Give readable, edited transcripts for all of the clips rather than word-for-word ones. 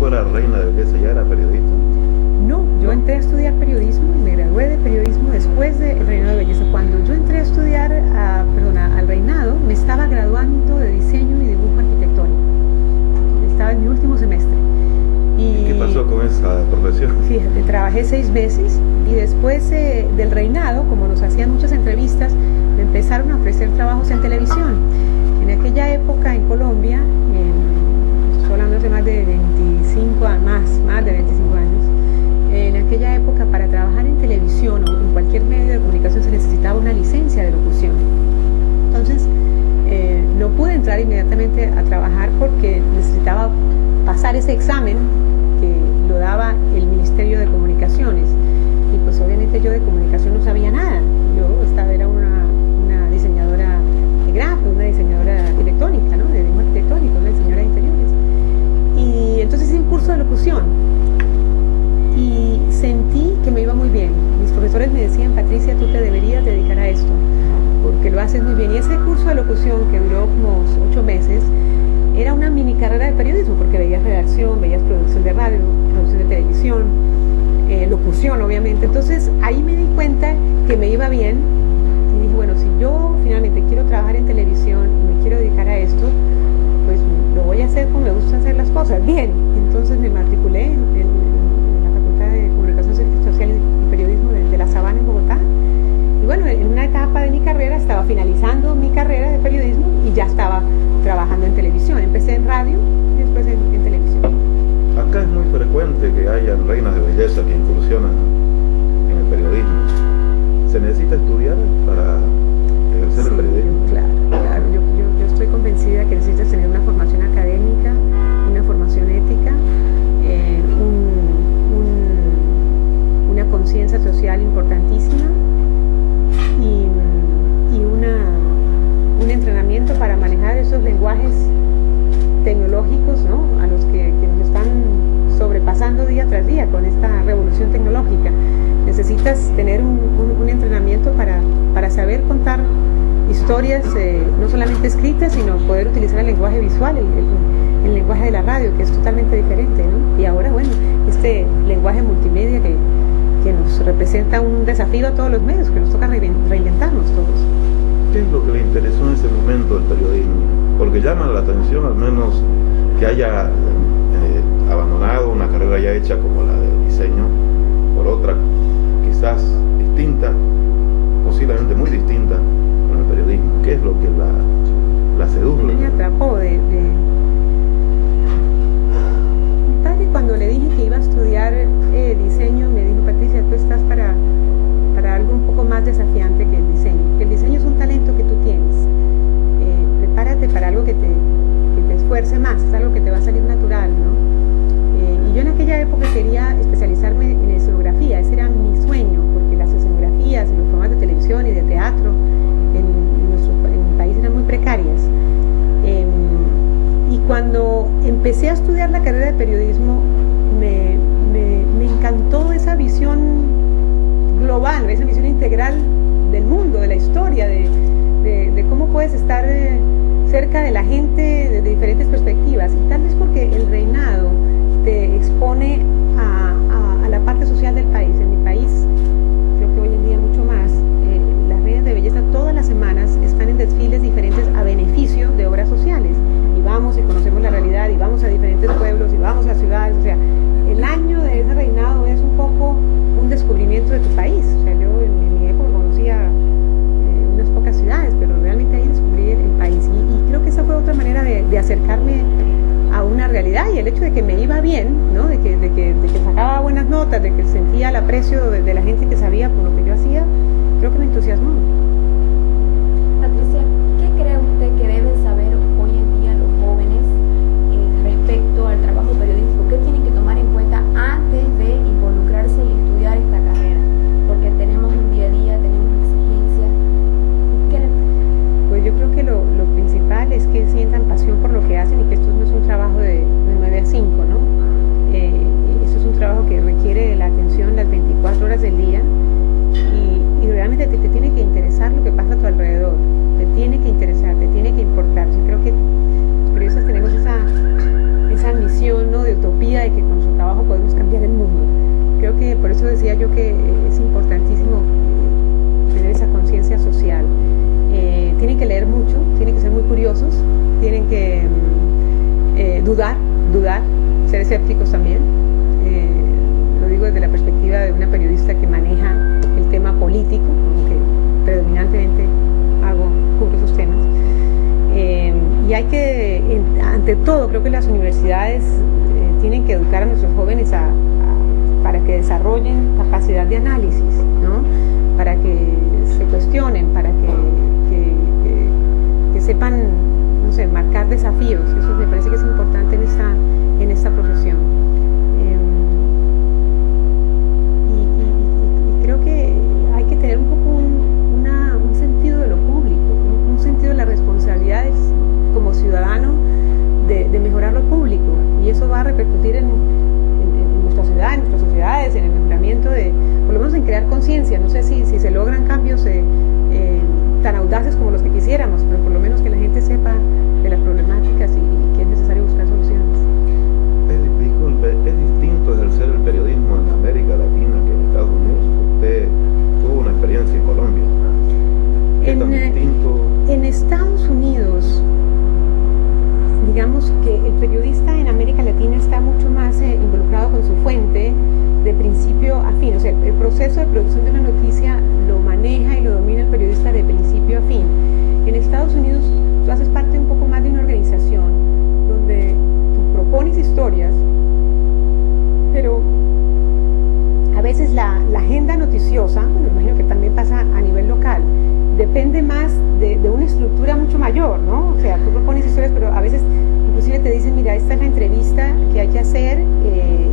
fuera reina de belleza, ya era periodista. No, yo entré a estudiar periodismo y me gradué de periodismo después del reinado de belleza. Cuando yo entré a estudiar al reinado, me estaba graduando de diseño y dibujo arquitectónico. Estaba en mi último semestre. ¿Y qué pasó con esa profesión? Fíjate, trabajé 6 meses y después del reinado, como nos hacían muchas entrevistas, me empezaron a ofrecer trabajos en televisión. En aquella época en Colombia, estoy hablando hace más de 25 años, más de 25 años, en aquella época para trabajar en televisión o en cualquier medio de comunicación se necesitaba una licencia de locución. Entonces, no pude entrar inmediatamente a trabajar porque necesitaba pasar ese examen que lo daba el Ministerio de Comunicaciones. Y pues obviamente yo de comunicación no sabía nada. Yo era una diseñadora de gráficos, una diseñadora arquitectónica, ¿no? De diseño arquitectónico, una diseñadora de interiores. Y entonces hice un curso de locución y sentí que me iba muy bien. Mis profesores me decían: Patricia, tú te deberías dedicar a esto porque lo haces muy bien. Y ese curso de locución, que duró como 8 meses, era una mini carrera de periodismo, porque veías redacción, veías producción de radio, producción de televisión, locución obviamente. Entonces ahí me di cuenta que me iba bien y dije, bueno, si yo finalmente quiero trabajar en televisión y me quiero dedicar a esto, pues lo voy a hacer como me gusta hacer las cosas, bien. Entonces me matriculé en la Facultad de Comunicación Social y Periodismo de La Sabana, en Bogotá. Y bueno, en una etapa de mi carrera estaba finalizando mi carrera de periodismo y ya estaba trabajando en televisión. Empecé en radio y después en televisión. Acá es muy frecuente que hayan reinas de belleza que incursionan en el periodismo. ¿Se necesita estudiar para ejercer el periodismo? Claro. Yo estoy convencida que necesitas tener una formación académica, una formación ética, una conciencia social importantísima y un entrenamiento para manejar esos lenguajes tecnológicos, ¿no? A los que nos están sobrepasando día tras día con esta revolución tecnológica. Necesitas tener un entrenamiento para saber contar historias, no solamente escritas, sino poder utilizar el lenguaje visual, el lenguaje de la radio, que es totalmente diferente, ¿no? Y ahora, bueno, este lenguaje multimedia que nos representa un desafío a todos los medios, que nos toca reinventarnos todos. ¿Qué es lo que le interesó en ese momento del periodismo? Porque llama la atención, al menos, que haya abandonado una carrera ya hecha como la de diseño por otra quizás distinta, posiblemente muy distinta, con el periodismo. ¿Qué es lo que la sedujo? Me atrapó mi padre, cuando le dije que iba a estudiar diseño, me dijo: Patricia, tú estás para algo un poco más desafiante que el diseño. Que el diseño es un talento que tú tienes. Prepárate para algo que te esfuerce más, es algo que te va a salir natural, ¿no? Y yo en aquella época quería especializarme en escenografía. Ese era mi sueño, porque las escenografías, los programas de televisión y de teatro en mi país eran muy precarias. Y cuando empecé a estudiar la carrera de periodismo, me encantó esa visión global, esa visión integral del mundo, de la historia, de cómo puedes estar cerca de la gente de diferentes perspectivas. Y tal vez porque el reinado te expone a la parte social del país. En mi país, creo que hoy en día mucho más, las reinas de belleza todas las semanas están en desfiles diferentes a beneficio de obras sociales. Y vamos y conocemos la realidad, y vamos a diferentes pueblos, y vamos a ciudades. O sea, el año de ese reinado es un poco un descubrimiento de tu país. O sea, yo en mi época conocía unas pocas ciudades, pero realmente ahí descubrí el país. Y creo que esa fue otra manera de acercarme a una realidad. Y el hecho de que me iba bien, ¿no? de que sacaba buenas notas, de que sentía el aprecio de la gente que sabía por lo que yo hacía, creo que me entusiasmó. Patricia, ¿qué cree usted que deben saber hoy en día los jóvenes respecto al trabajo periodístico? ¿Qué tienen que tomar en cuenta antes de involucrarse y estudiar esta carrera? Porque tenemos un día a día, tenemos exigencias. Pues yo creo que lo principal es que sientan pasión por lo que hacen y que esto no es un trabajo de 9 a 5, ¿no? Esto es un trabajo que requiere la atención las 24 horas del día y realmente te tiene que interesar. creo que por eso decía yo que es importantísimo tener esa conciencia social. Tienen que leer mucho, tienen que ser muy curiosos, tienen que dudar, ser escépticos también. Lo digo desde la perspectiva de una periodista que maneja el tema político, aunque predominantemente cubro esos temas. Y hay que, ante todo, creo que las universidades tienen que educar a nuestros jóvenes para que desarrollen capacidad de análisis, ¿no? Para que se cuestionen, para que sepan, no sé, marcar desafíos. Eso me parece que es importante en esta profesión. Y creo que hay que tener un poco un sentido de lo público, un sentido de las responsabilidades como ciudadano de mejorar lo público, y eso va a repercutir en nuestra ciudad, en nuestras sociedades, en el mejoramiento por lo menos en crear conciencia. No sé si se logran cambios tan audaces como los que quisiéramos, pero por lo menos que la gente sepa de las problemáticas y que es necesario buscar soluciones. Disculpe, ¿es distinto ejercer el periodismo en América Latina que en Estados Unidos? Usted tuvo una experiencia en Colombia. ¿Qué tan distinto? En Estados Unidos, digamos que el periodista en América Latina está mucho más involucrado con su fuente de principio a fin. O sea, el proceso de producción de una noticia lo maneja y lo domina el periodista de principio a fin. En Estados Unidos tú haces parte un poco más de una organización donde tú propones historias, pero a veces la agenda noticiosa, me imagino que también pasa a nivel local, depende más de una estructura mucho mayor, ¿no? O sea, tú propones historias, pero a veces inclusive te dicen, mira, esta es la entrevista que hay que hacer,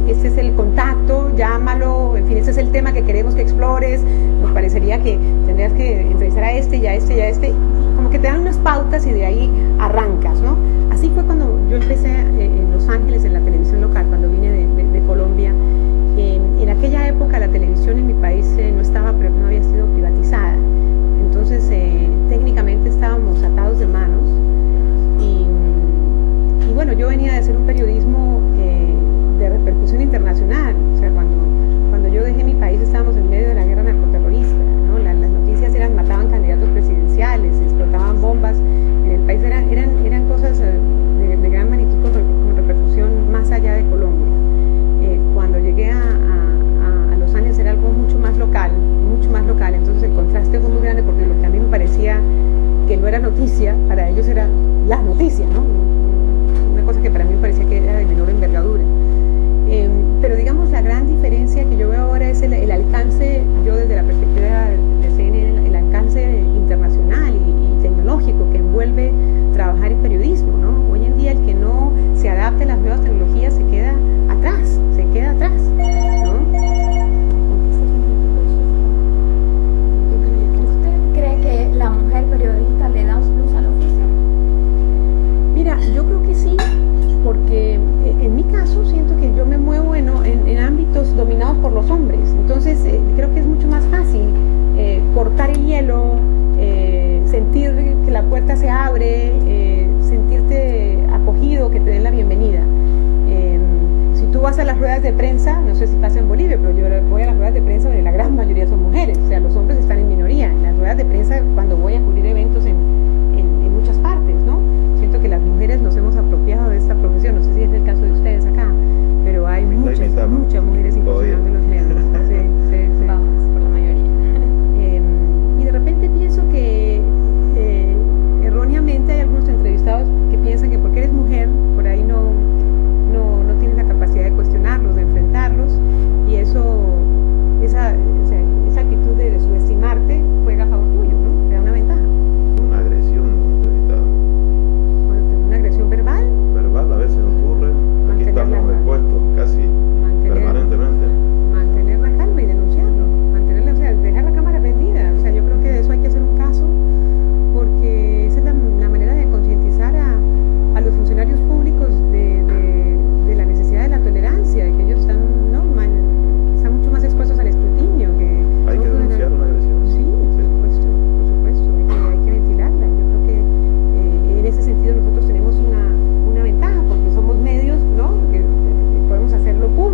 este es el contacto, llámalo, en fin, este es el tema que queremos que explores, nos parecería que tendrías que entrevistar a este y a este y a este, como que te dan unas pautas y de ahí arrancas, ¿no? Así fue cuando yo empecé en Los Ángeles, en la televisión local, cuando vine de Colombia. En aquella época la televisión en mi país no había sido privatizada, entonces técnicamente estábamos atados de manos y bueno, yo venía de hacer un periodismo de repercusión internacional. O sea, cuando yo dejé mi país estábamos en medio de la guerra narcoterrorista, ¿no? Las noticias mataban candidatos presidenciales, explotaban bombas en el país, eran cosas de gran magnitud con repercusión más allá de Colombia. Cuando llegué a Los Ángeles era algo mucho más local, entonces el contraste fue muy grande, porque lo que a mí me parecía que no era noticia, para ellos era la noticia, ¿no? Una cosa que para mí me parecía que era de menor envergadura. Pero digamos, la gran diferencia que yo veo ahora es el alcance, yo desde la perspectiva de CNN, el alcance internacional y tecnológico que envuelve trabajar en periodismo, ¿no? Hoy en día el que no se adapte a las nuevas tecnologías se queda atrás, ¿no? ¿Usted cree que la mujer periodista le da un plus al oficio? Mira, yo creo que sí, porque en mi caso siento que yo me muevo en ámbitos dominados por los hombres, entonces creo que es mucho más fácil cortar el hielo, sentir que la puerta se abre, sentirte acogido, que te den la bienvenida. Si tú vas a las ruedas de prensa, no sé si pasa en Bolivia, pero yo voy a las ruedas de prensa donde la gran mayoría son mujeres, o sea, los hombres están en minoría. En las ruedas de prensa, cuando voy a cubrir eventos en muchas partes, ¿no? Siento que las mujeres nos hemos apropiado de esta profesión, no sé si es el caso de ustedes acá, pero hay muchas mujeres incursionando en los medios. Sí. Vamos, por la mayoría. Y de repente pienso que erróneamente hay algunos entrevistados que piensan que porque eres mujer, por ahí no tienes la capacidad de cuestionarlos, de enfrentarlos, y esa actitud de subestimarte juega a favor tuyo, ¿no? Te da una ventaja. Una agresión de un entrevistado. Una agresión verbal. Verbal a veces ocurre. Aquí estamos expuestos casi permanentemente. Mantener la calma y denunciarlo. O sea, dejar la cámara prendida. O sea, yo creo que de eso hay que hacer un caso, porque esa es la manera de concientizar a los funcionarios públicos de la necesidad de la tolerancia, de que ellos están mucho más expuestos al escrutinio. ¿Hay que denunciar una agresión? Sí, por supuesto, hay que ventilarla. Yo creo que en ese sentido nosotros tenemos una ventaja, porque somos medios, ¿no? Que podemos hacerlo público.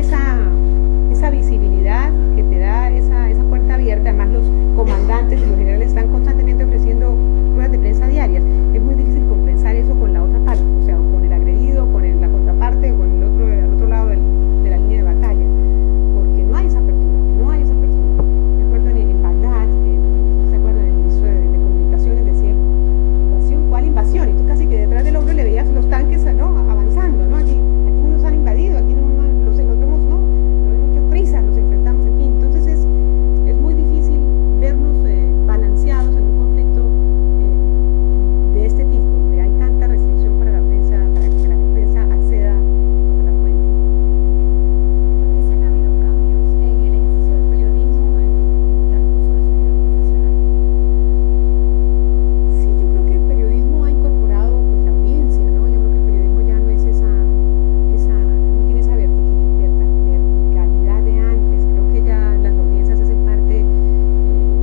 esa visibilidad, que te da esa puerta abierta. Además, los comandantes y los generales están constantemente ofreciendo ruedas de prensa diarias. Es muy difícil compensar eso con la otra parte, o sea, con el agredido, con la contraparte, o con el otro, al otro lado de la línea de batalla, porque no hay esa apertura, no hay esa apertura. Me acuerdo en Bagdad, ¿se acuerdan? El ministro de Comunicaciones decía, ¿invasión? ¿Cuál invasión? Y tú casi que detrás del hombro le veías los tanques, ¿no?, avanzando, ¿no? Aquí nos han invadido, aquí los vemos, ¿no? Nos vemos muchas prisas, nos enfrentamos, en fin. Entonces es muy difícil vernos balanceados en un conflicto de este tipo, donde hay tanta restricción para la prensa, para que la prensa acceda a la fuente. Patricia, ¿han habido cambios en el ejercicio del periodismo en el transcurso de su vida profesional? Sí, yo creo que el periodismo ha incorporado pues la audiencia, ¿no? Yo creo que el periodismo ya no es no tiene esa verticalidad de antes. Creo que ya las audiencias hacen parte,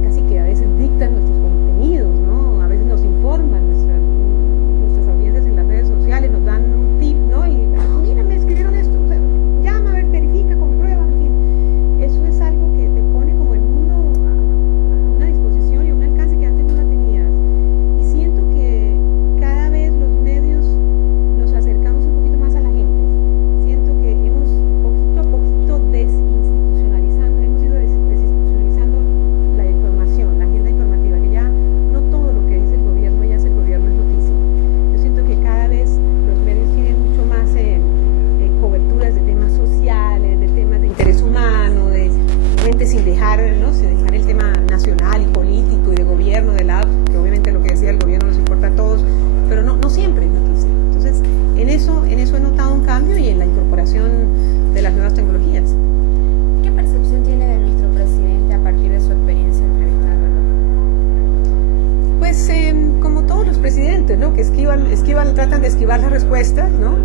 casi que a veces dictan nuestros contenidos, ¿no? A veces nos informan, nuestras audiencias en las redes sociales nos dan un tip, ¿no? Y mira, me escribieron esto, o sea, llama, a ver, verifica, comprueba, en fin. Eso es algo que te pone como el mundo a una disposición y a un alcance que antes no la tenías. Y siento que cada vez los medios nos acercamos un poquito más a la gente. Siento que hemos poquito a poquito hemos ido desinstitucionalizando la información, la agenda informativa, que ya no todo lo que dice el gobierno y hace el gobierno es noticia. Yo siento que cada vez los medios tienen mucho más coberturas de temas sociales, de temas de interés humano, de gente sin dejar el tema nacional y político y de gobierno de lado, que obviamente lo que decía el gobierno nos importa a todos, pero no siempre es noticia. Entonces, en eso he notado un cambio, y en la incorporación de las nuevas tecnologías. ¿Qué percepción tiene de nuestro presidente a partir de su experiencia entrevistándolo? Pues como todos los presidentes, ¿no?, que tratan de esquivar las respuestas, ¿no?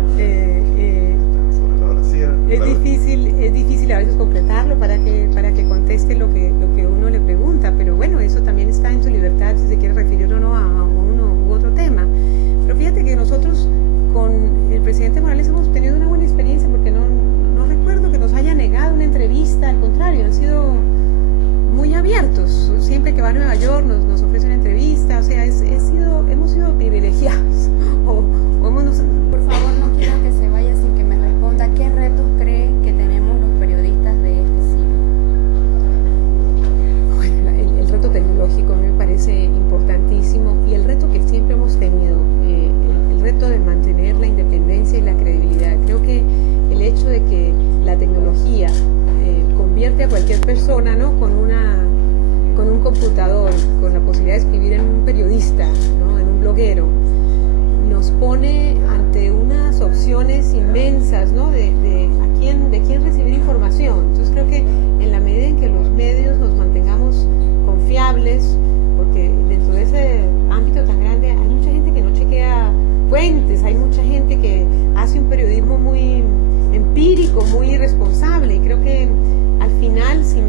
Sobre la oracía, Es difícil a veces concretarlo para que conteste lo que uno le pregunta, pero bueno, eso también está en su libertad si se quiere referir o no a uno u otro tema. Pero fíjate que nosotros con el presidente Morales hemos tenido una buena experiencia, porque no recuerdo que nos haya negado una entrevista, al contrario, han sido muy abiertos. Siempre que va a Nueva York nos ofrece una entrevista, o sea, hemos sido privilegiados. Por favor, no quiero que se vaya sin que me responda qué retos cree que tenemos los periodistas de este siglo. Bueno, el reto tecnológico a mí me parece importantísimo, y el reto que siempre hemos tenido, el reto de mantener la independencia y la credibilidad. Creo que el hecho de que la tecnología convierte a cualquier persona, ¿no?, con un computador, con la posibilidad de escribir en un periodista, ¿no?, en un bloguero, nos pone ante unas opciones inmensas, ¿no?, de quién recibir información. Entonces creo que en la medida en que los medios nos mantengamos confiables, porque dentro de ese ámbito tan grande hay mucha gente que no chequea fuentes, hay mucha gente que hace un periodismo muy empírico, muy irresponsable, y creo que al final, si